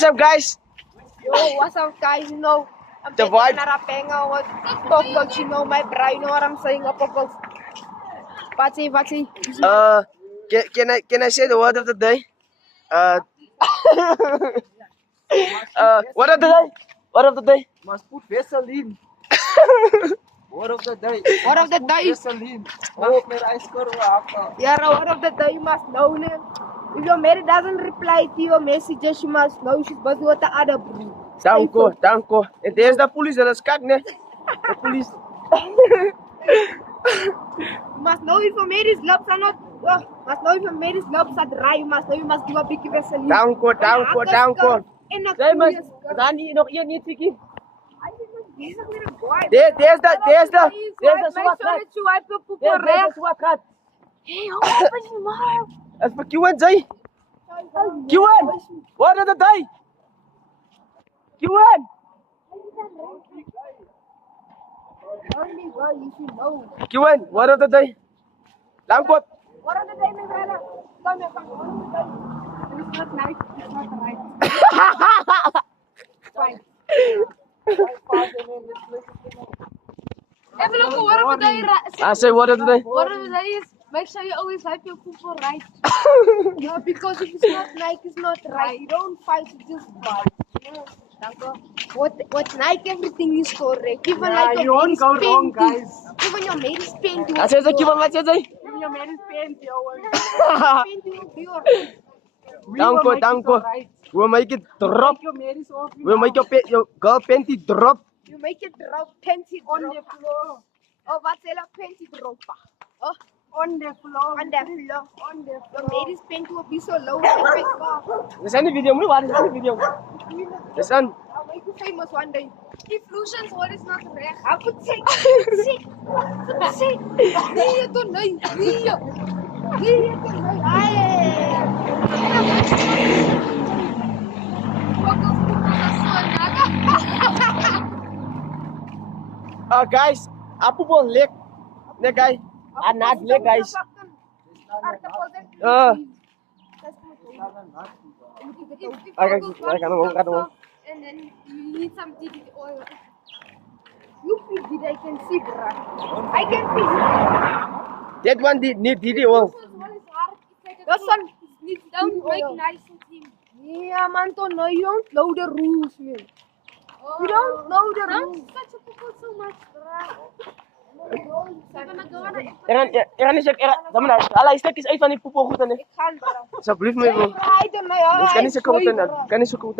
What's up, guys? Yo, what's up, guys? You know, I'm The taking vibe. another banger with Pop, you know, my bro, you know what I'm saying? Pop, Patsy. Can I say the word of the day? Word of the day? Word of the day? Must put Vaseline. Word of the day. Word of the day. Vaseline. Hope my ice curve after. Yeah, word of the day, you must know, man. If your mate doesn't reply to your messages, you must know she's busy with the other bro. Danko. En deze is de police, dat is kak, ne? De police. You must know if your mate's lips are not. Must know if your mate's lips are dry. You must know you must give a big Vaseline. Danko. En een Jij goede maar, skirt. dan hier nog één niet, Tiki. Hij is bezig met een boy. Deze Make zwart sure gat. that you wipe your poep Deze recht. zwart gat. Hey, hou op met je mouth. Dat is voor Kiwan, zei. Kiwan, word of the day? Kiwan. Only boy, you should know. Kiwan, word of the day? Danko. What are the day, my brother? Come here, come on. It's not nice. It's not right. Fine. Have a look at what of the day. I say word of the day. What of the day is make sure you always wipe your poop for right. No, because if it's not Nike, it's not right. You don't fight, you just fight. What Nike, everything is correct. Even like You your won't maid is go wrong, painting. guys. Even your maid is painting. I say, Kiwan, wat jy sê? Even your man is paint, yo. Painting will be alright. Danko. We'll make it drop. Your man is off. We'll make your girl panty drop. You make it drop, panty On drop. the floor. Oh, what's a panty drop? Oh, On the floor. on the floor. On the Your floor. maid is painting will be so low. I'll Dis aan die video, moenie waar, dis aan die video. Dis aan. make you famous one day. If Lucian's word is not recht. I could say, nee, don't know. Nee, don't know. Guys, apo po ang lek? Ne, guys? Not lek, guys. I can And then you need some DDT oil. You feel it, I can see, bruh. I can see. That one need DD oil. This one is hard. This one needs don't make nice and clean. Yeah, man, don't know. You don't know the rules, man. You don't know the Don't rules. touch your people so much, bruh. You're gonna go on it. Eran is dame nou, ala stukjes uit van die poepel goed aan. Ik ga, bruh. Alsjeblieft, my bro. I don't know. Dis kan nie so goed aan. Kan nie so goed